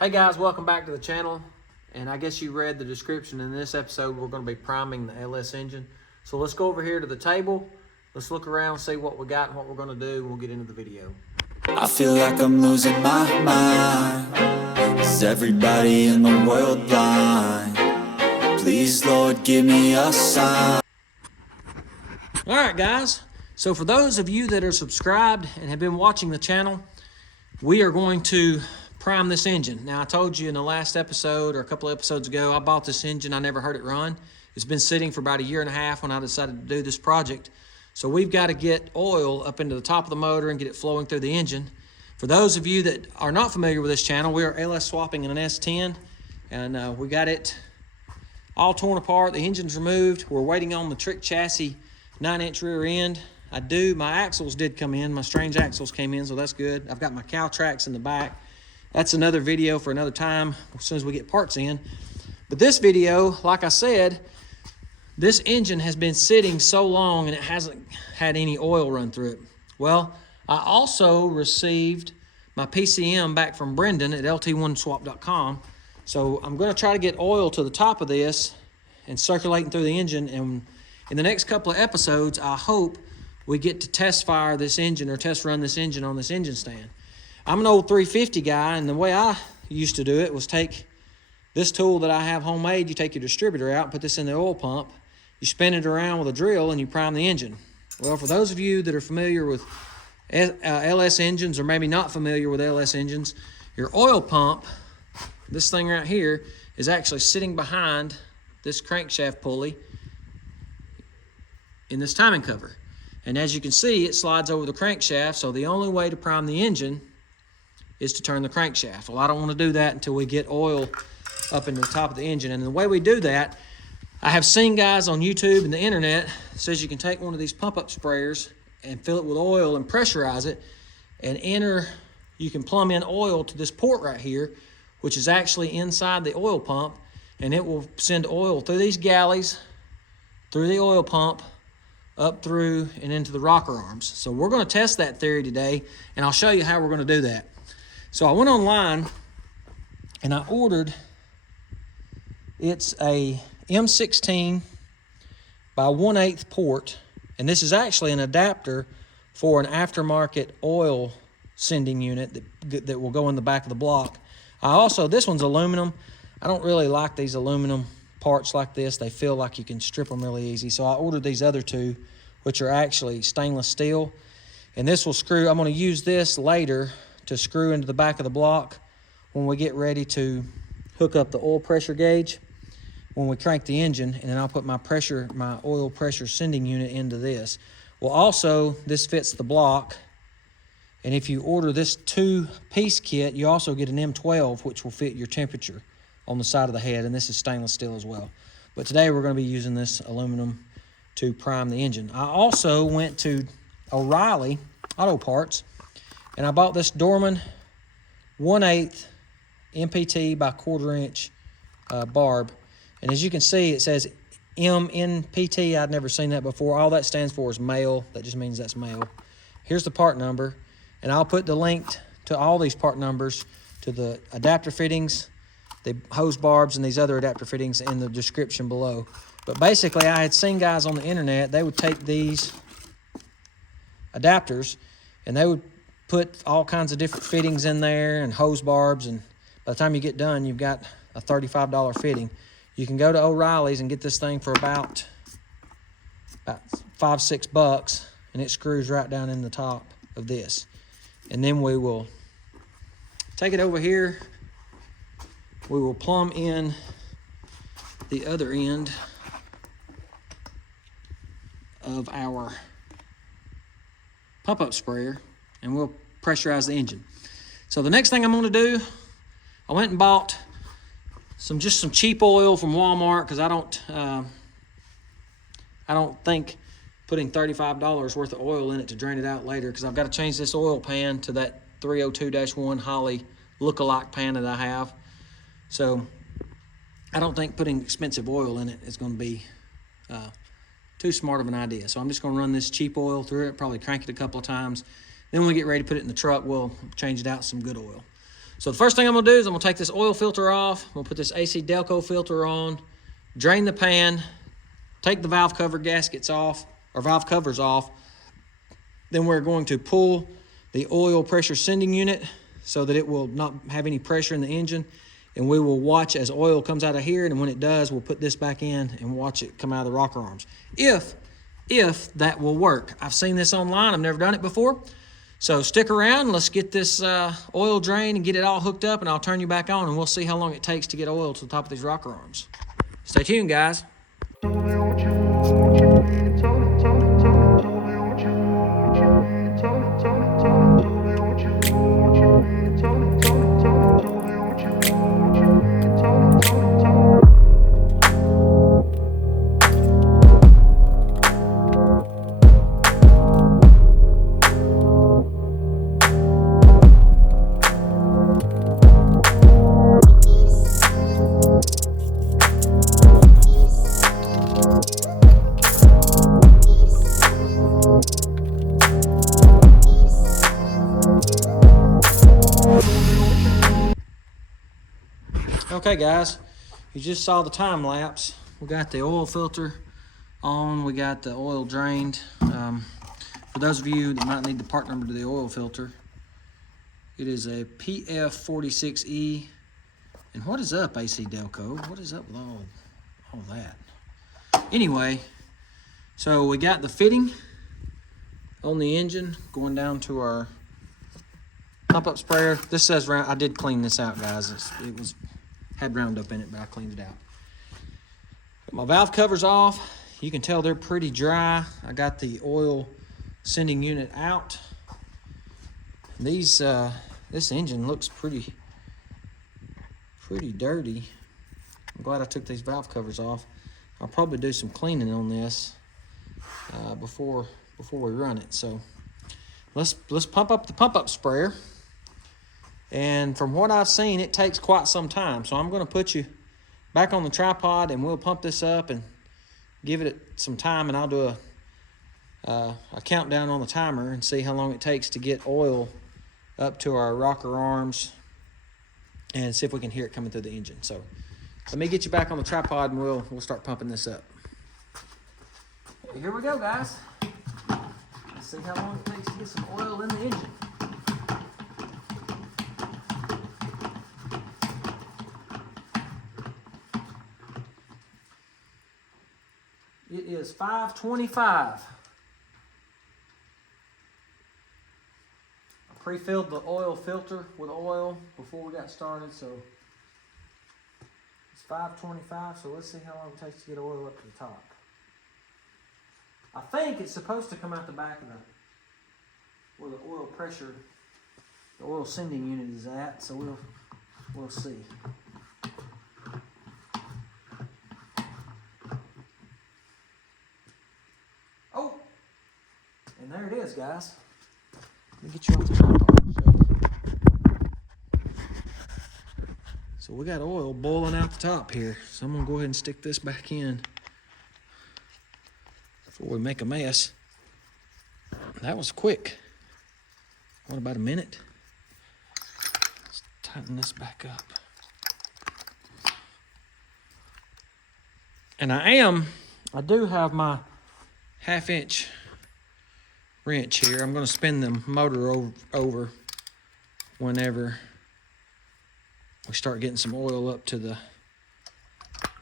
Hey guys, welcome back to the channel. And I guess you read the description. In this episode, we're going to be priming the LS engine. So let's go over here to the table. Let's look around, see what we got and what we're going to do, and we'll get into the video. I feel like I'm losing my mind. Is everybody in the world blind? Please, Lord, give me a sign. All right, guys. So for those of you that are subscribed and have been watching the channel, we are going to prime this engine. Now, I told you in the last episode or a couple of episodes ago, I bought this engine. I never heard it run. It's been sitting for about a year and a half when I decided to do this project. So we've got to get oil up into the top of the motor and get it flowing through the engine. For those of you that are not familiar with this channel, we are LS swapping an S10, and we got it all torn apart. The engine's removed. We're waiting on the trick chassis 9-inch rear end. My axles did come in. My strange axles came in, so that's good. I've got my cow tracks in the back. That's another video for another time as soon as we get parts in. But this video, like I said, this engine has been sitting so long and it hasn't had any oil run through it. Well, I also received my PCM back from Brendan at lt1swap.com. So I'm going to try to get oil to the top of this and circulating through the engine. And in the next couple of episodes, I hope we get to test fire this engine or test run this engine on this engine stand. I'm an old 350 guy, and the way I used to do it was take this tool that I have homemade. You take your distributor out and put this in the oil pump. You spin it around with a drill, and you prime the engine. Well, for those of you that are familiar with LS engines or maybe not familiar with LS engines, your oil pump, this thing right here, is actually sitting behind this crankshaft pulley in this timing cover. And as you can see, it slides over the crankshaft, so the only way to prime the engine is to turn the crankshaft. Well, I don't want to do that until we get oil up into the top of the engine. And the way we do that, I have seen guys on YouTube and the internet says you can take one of these pump-up sprayers and fill it with oil and pressurize it and you can plumb in oil to this port right here, which is actually inside the oil pump, and it will send oil through these galleys, through the oil pump, up through and into the rocker arms. So we're going to test that theory today, and I'll show you how we're going to do that. So I went online and I ordered, it's a M16 by 1/8 port, and this is actually an adapter for an aftermarket oil sending unit that will go in the back of the block. This one's aluminum. I don't really like these aluminum parts like this. They feel like you can strip them really easy. So I ordered these other two, which are actually stainless steel. And this will screw, I'm going to use this later to screw into the back of the block when we get ready to hook up the oil pressure gauge when we crank the engine, and then I'll put my oil pressure sending unit into this. Well, also, this fits the block, and if you order this 2-piece kit, you also get an M12, which will fit your temperature on the side of the head, and this is stainless steel as well. But today we're going to be using this aluminum to prime the engine. I also went to O Reillly Auto Parts, and I bought this Dorman 1/8 MPT by 1/4 inch barb. And as you can see, it says MNPT. I'd never seen that before. All that stands for is male. That just means that's male. Here's the part number, and I'll put the link to all these part numbers to the adapter fittings, the hose barbs, and these other adapter fittings in the description below. But basically, I had seen guys on the internet, they would take these adapters and they would put all kinds of different fittings in there and hose barbs, and by the time you get done, you've got a $35 fitting. You can go to O Reilly's and get this thing for about $5-6, and it screws right down in the top of this. And then we will take it over here. We will plumb in the other end of our pump-up sprayer, and we'll pressurize the engine. So the next thing I'm going to do, I went and bought just some cheap oil from Walmart, because I don't think putting $35 worth of oil in it to drain it out later, because I've got to change this oil pan to that 302-1 Holley look-alike pan that I have. So I don't think putting expensive oil in it is going to be too smart of an idea. So I'm just going to run this cheap oil through it, probably crank it a couple of times. Then when we get ready to put it in the truck, we'll change it out with some good oil. So the first thing I'm gonna do is I'm gonna take this oil filter off. I'm gonna put this AC Delco filter on, drain the pan, take the valve cover gaskets off, or valve covers off. Then we're going to pull the oil pressure sending unit so that it will not have any pressure in the engine. And we will watch as oil comes out of here, and when it does, we'll put this back in and watch it come out of the rocker arms. If that will work. I've seen this online, I've never done it before. So stick around, let's get this oil drained and get it all hooked up, and I'll turn you back on and we'll see how long it takes to get oil to the top of these rocker arms. Stay tuned, guys. Okay guys, you just saw the time lapse. We got the oil filter on, we got the oil drained. For those of you that might need the part number to the oil filter, it is a PF46E. And what is up, AC Delco? What is up with all that? Anyway, so we got the fitting on the engine going down to our pump up sprayer. This says round. I did clean this out, guys. It had Roundup in it, but I cleaned it out. Got my valve covers off. You can tell they're pretty dry. I got the oil sending unit out. These this engine looks pretty dirty. I'm glad I took these valve covers off. I'll probably do some cleaning on this before we run it. So let's pump up the pump up sprayer. And from what I've seen, it takes quite some time. So I'm going to put you back on the tripod and we'll pump this up and give it some time, and I'll do a countdown on the timer and see how long it takes to get oil up to our rocker arms and see if we can hear it coming through the engine. So let me get you back on the tripod and we'll start pumping this up. Here we go, guys. Let's see how long it takes to get some oil in the engine. It is 5:25. I pre-filled the oil filter with oil before we got started, so it's 5:25, so let's see how long it takes to get oil up to the top. I think it's supposed to come out the back of where the oil pressure, the oil sending unit is at, so we'll see. Oh, and there it is, guys. Let me get you off the tripod. So we got oil boiling out the top here. So I'm gonna go ahead and stick this back in before we make a mess. That was quick. What, about a minute? Let's tighten this back up. And I do have my 1/2-inch wrench here. I'm going to spin the motor over whenever we start getting some oil up to the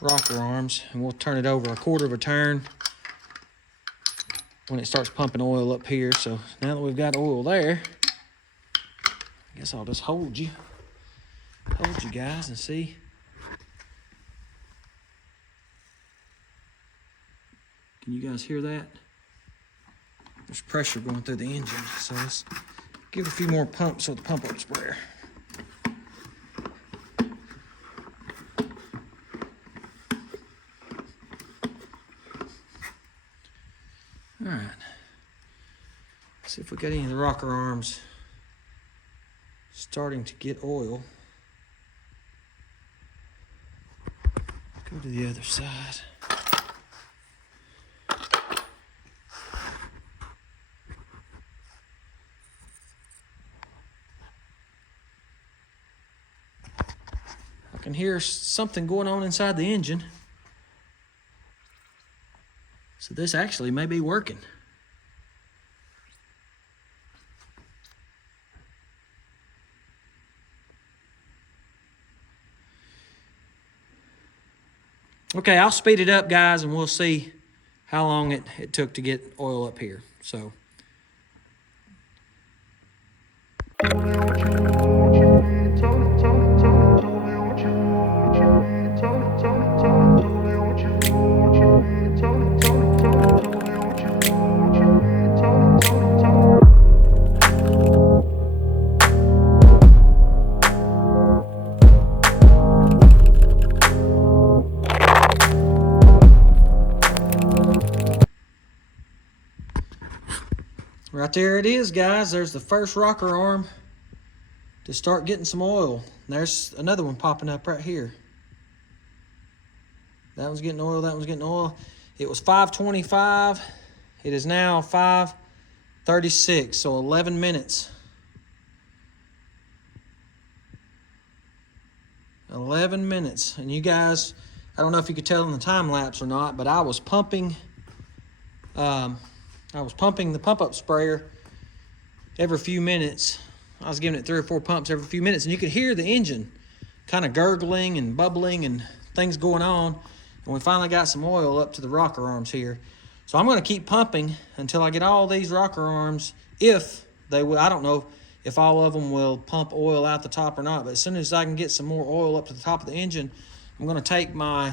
rocker arms, and we'll turn it over 1/4 of a turn when it starts pumping oil up here. So now that we've got oil there, I guess I'll just hold you guys and see. Can you guys hear that? There's pressure going through the engine, so let's give a few more pumps with the pump up sprayer. All right. See if we got any of the rocker arms starting to get oil. Go to the other side. can hear something going on inside the engine. So this actually may be working. Okay, I'll speed it up, guys, and we'll see how long it took to get oil up here. So. Right there it is, guys. There's the first rocker arm to start getting some oil. There's another one popping up right here. That one's getting oil, that one's getting oil. It was 5:25. It is now 5:36, so 11 minutes. 11 minutes. And you guys, I don't know if you could tell in the time lapse or not, but I was pumping the pump-up sprayer every few minutes. I was giving it 3 or 4 pumps every few minutes, and you could hear the engine kind of gurgling and bubbling and things going on. And we finally got some oil up to the rocker arms here. So I'm going to keep pumping until I get all these rocker arms, if they will. I don't know if all of them will pump oil out the top or not, but as soon as I can get some more oil up to the top of the engine, I'm going to take my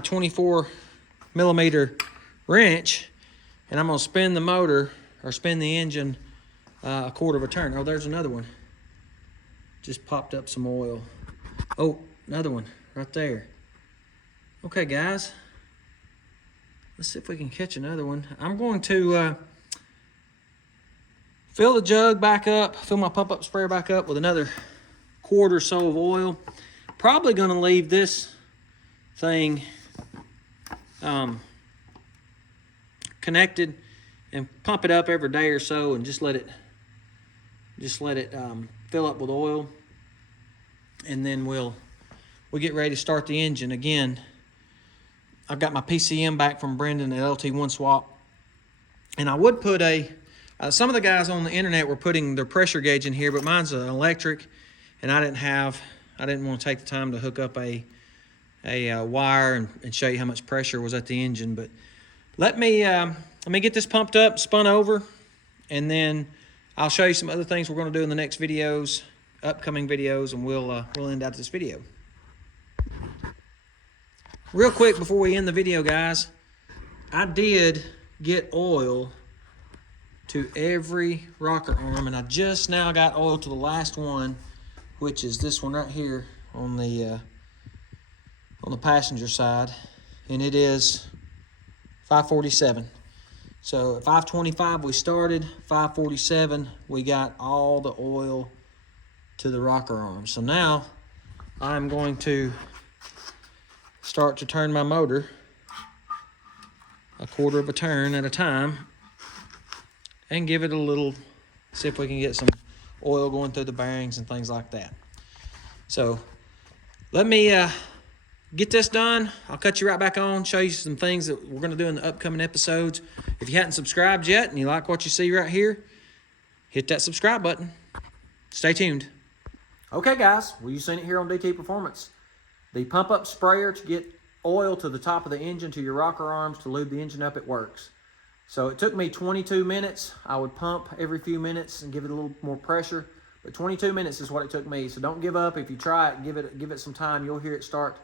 24 millimeter wrench, and I'm going to spin the motor or spin the engine a quarter of a turn. Oh, there's another one. Just popped up some oil. Oh, another one right there. Okay, guys. Let's see if we can catch another one. I'm going to fill the jug back up, fill my pump-up sprayer back up with another quart or so of oil. Probably going to leave this thing connected and pump it up every day or so, and just let it fill up with oil, and then we'll get ready to start the engine again. I've got my PCM back from Brendan at LT1 Swap, and I would put some of the guys on the internet were putting their pressure gauge in here, but mine's an electric, and I didn't want to take the time to hook up a wire and show you how much pressure was at the engine. But let me get this pumped up, spun over, and then I'll show you some other things we're going to do in the next videos, upcoming videos, and we'll end out this video. Real quick before we end the video, guys, I did get oil to every rocker arm, and I just now got oil to the last one, which is this one right here on the passenger side, and it is 547. So at 5:25 we started, 5:47 we got all the oil to the rocker arm. So now I'm going to start to turn my motor a quarter of a turn at a time and give it a little, see if we can get some oil going through the bearings and things like that. So let me get this done. I'll cut you right back on, show you some things that we're going to do in the upcoming episodes. If you hadn't subscribed yet and you like what you see right here, hit that subscribe button. Stay tuned. Okay, guys, well, you've seen it here on DT Performance. The pump-up sprayer to get oil to the top of the engine, to your rocker arms, to lube the engine up, it works. So it took me 22 minutes. I would pump every few minutes and give it a little more pressure, but 22 minutes is what it took me. So don't give up. If you try it, give it some time. You'll hear it start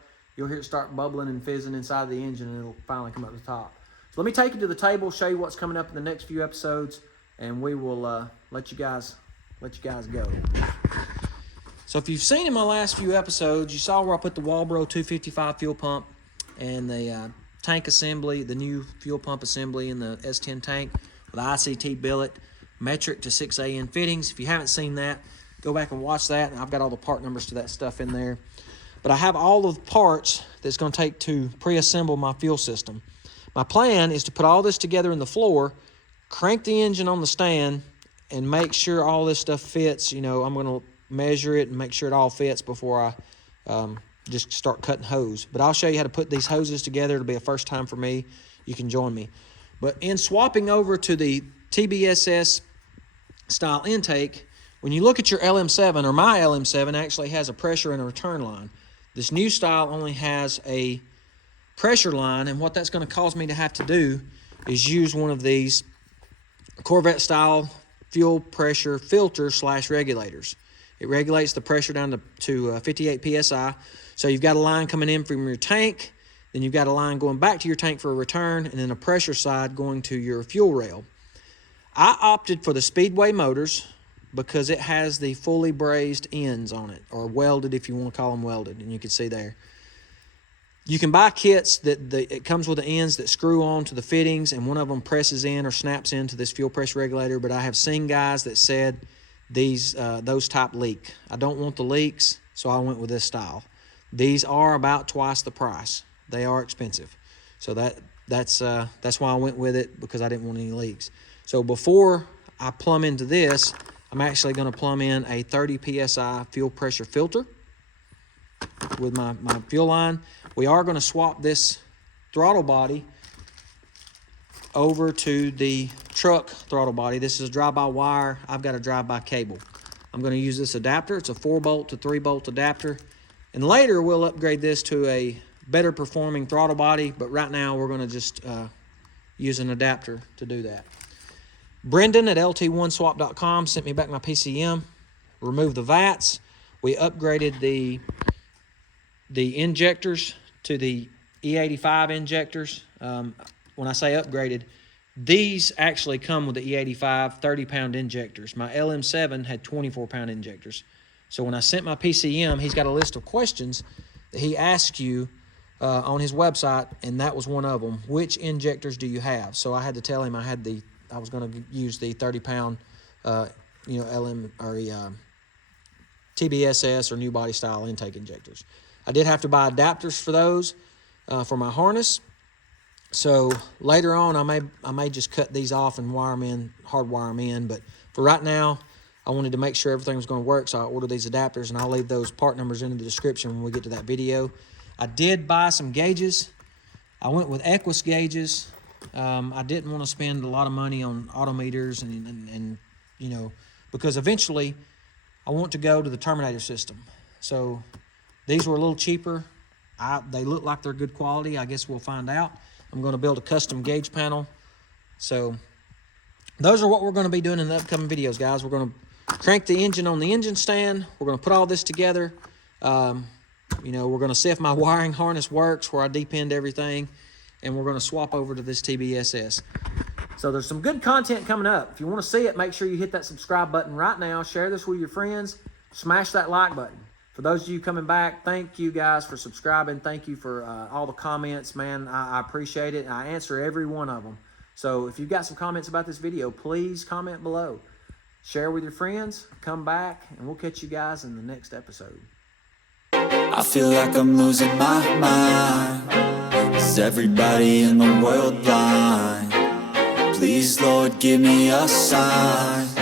bubbling and fizzing inside the engine, and it'll finally come up to the top. So let me take you to the table, show you what's coming up in the next few episodes, and we will let you guys go. So if you've seen in my last few episodes, you saw where I put the Walbro 255 fuel pump and the tank assembly, the new fuel pump assembly in the S10 tank with the ICT billet, metric to 6AN fittings. If you haven't seen that, go back and watch that. And I've got all the part numbers to that stuff in there. But I have all of the parts that's going to take to pre-assemble my fuel system. My plan is to put all this together in the floor, crank the engine on the stand, and make sure all this stuff fits. You know, I'm going to measure it and make sure it all fits before I just start cutting hose. But I'll show you how to put these hoses together. It'll be a first time for me. You can join me. But in swapping over to the TBSS style intake, when you look at your LM7, or my LM7 actually has a pressure and a return line. This new style only has a pressure line, and what that's going to cause me to have to do is use one of these Corvette style fuel pressure filter / regulators. It regulates the pressure down to 58 psi. So you've got a line coming in from your tank, then you've got a line going back to your tank for a return, and then a pressure side going to your fuel rail. I opted for the Speedway motors because it has the fully brazed ends on it, or welded if you want to call them welded, and you can see there. You can buy kits that it comes with the ends that screw on to the fittings, and one of them presses in or snaps into this fuel pressure regulator, but I have seen guys that said those type leak. I don't want the leaks, so I went with this style. These are about twice the price. They are expensive. So that's why I went with it, because I didn't want any leaks. So before I plumb into this, I'm actually going to plumb in a 30 psi fuel pressure filter with my fuel line. We are going to swap this throttle body over to the truck throttle body. This is a drive-by-wire. I've got a drive-by cable. I'm going to use this adapter. It's a 4-bolt to 3-bolt adapter. And later we'll upgrade this to a better performing throttle body, but right now we're going to just use an adapter to do that. Brendan at lt1swap.com sent me back my PCM, removed the vats. We upgraded the injectors to the E85 injectors. When I say upgraded, these actually come with the E85 30-pound injectors. My LM7 had 24-pound injectors. So when I sent my PCM, he's got a list of questions that he asks you on his website, and that was one of them. Which injectors do you have? So I had to tell him I was going to use the 30-pound, LM or TBSS or new body style intake injectors. I did have to buy adapters for those for my harness. So later on, I may just cut these off and hardwire them in. But for right now, I wanted to make sure everything was going to work, so I ordered these adapters, and I'll leave those part numbers in the description when we get to that video. I did buy some gauges. I went with Equus gauges. I didn't want to spend a lot of money on autometers and because eventually I want to go to the Terminator system. So these were a little cheaper. They look like they're good quality. I guess we'll find out. I'm going to build a custom gauge panel. So those are what we're going to be doing in the upcoming videos, guys. We're going to crank the engine on the engine stand. We're going to put all this together. We're going to see if my wiring harness works, where I depend everything, and we're going to swap over to this TBSS. So there's some good content coming up. If you want to see it, make sure you hit that subscribe button right now. Share this with your friends. Smash that like button. For those of you coming back, thank you guys for subscribing. Thank you for all the comments, man. I appreciate it. I answer every one of them. So if you've got some comments about this video, please comment below. Share with your friends. Come back, and we'll catch you guys in the next episode. I feel like I'm losing my mind. Is everybody in the world blind? Please, Lord, give me a sign.